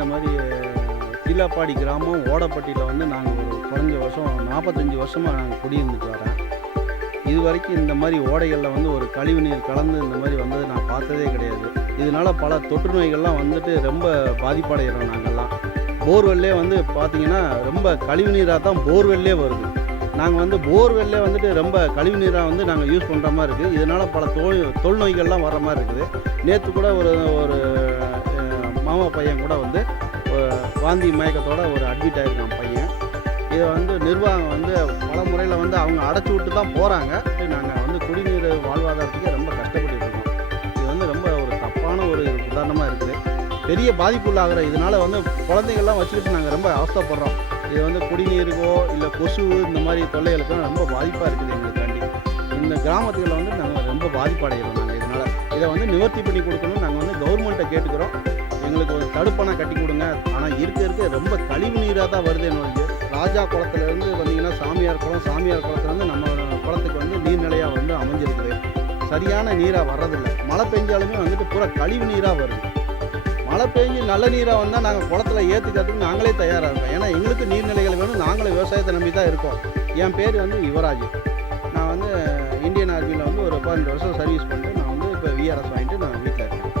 இந்த மாதிரி கீழப்பாடி கிராமம் ஓடப்பட்டியில் வந்து நாங்கள் ஒரு குறைஞ்ச வருஷம் 45 வருஷமாக நாங்கள் குடியிருந்துட்டு வரேன். இது வரைக்கும் இந்த மாதிரி ஓடைகளில் வந்து ஒரு கழிவு நீர் கலந்து இந்த மாதிரி வந்தது நான் பார்த்ததே கிடையாது. இதனால் பல தொற்று நோய்கள்லாம் வந்துட்டு ரொம்ப பாதிப்படைகிறோம் நாங்கள்லாம். போர்வெல்லே வந்து பார்த்திங்கன்னா ரொம்ப கழிவு நீராக தான் போர்வெல்லே வருது. நாங்கள் வந்து போர்வெல்லே வந்துட்டு ரொம்ப கழிவு நீராக வந்து நாங்கள் யூஸ் பண்ணுற மாதிரி இருக்குது. இதனால் பல தொல்நோய்கள்லாம் வர மாதிரி இருக்குது. நேற்று கூட ஒரு மாமா பையன் கூட வந்து வாந்தி மயக்கத்தோடு ஒரு அட்மிட் ஆகிருக்கான் பையன். இதை வந்து நிர்வாகம் வந்து பல முறையில் வந்து அவங்க அடைச்சி விட்டு தான் போகிறாங்க. நாங்கள் வந்து குடிநீர் வாழ்வாதாரத்துக்கே ரொம்ப கஷ்டப்பட்டு இருக்கோம். இது வந்து ரொம்ப ஒரு தப்பான ஒரு உதாரணமாக இருக்குது. பெரிய பாதிப்புள்ளாகிற இதனால் வந்து குழந்தைகள்லாம் வச்சுக்கிட்டு நாங்கள் ரொம்ப அவஸ்தைப்படுறோம். இது வந்து குடிநீருக்கோ இல்லை கொசு இந்த மாதிரி தொல்லைகளுக்கும் ரொம்ப பாதிப்பாக இருக்குது எங்களுக்காண்டி. இந்த கிராமத்துகளில் வந்து நாங்கள் ரொம்ப பாதிப்படைகிறோம். நாங்கள் இதனால் இதை வந்து நிவர்த்தி பண்ணி கொடுக்கணும்னு நாங்கள் வந்து கவர்மெண்ட்டை கேட்டுக்கிறோம். எங்களுக்கு ஒரு தடுப்பணை கட்டி கொடுங்க. ஆனால் இருக்க ரொம்ப கழிவு நீராக தான் வருது. என்னோட ராஜா குளத்துலேருந்து வந்தீங்கன்னா சாமியார் குளத்துலேருந்து நம்ம குளத்துக்கு வந்து நீர்நிலையாக வந்து அமைஞ்சிருக்குது. சரியான நீராக வர்றதில்லை. மழை பெஞ்சாலுமே வந்துட்டு பூரா கழிவு நீராக வருது. மழை பெஞ்சு நல்ல நீராக வந்தால் நாங்கள் குளத்தில் ஏற்றுக்கிறதுக்கு நாங்களே தயாராக இருக்கோம். ஏன்னா எங்களுக்கு நீர்நிலைகள் வேணும். நாங்களே விவசாயத்தை நம்பி தான் இருக்கோம். என் பேர் வந்து யுவராஜ். நான் வந்து இந்தியன் ஆர்மியில் வந்து ஒரு 12 வருஷம் சர்வீஸ் பண்ணிட்டு நான் வந்து இப்போ விஆர்எஸ் வாங்கிட்டு நான் வீட்டில் இருக்கேன்.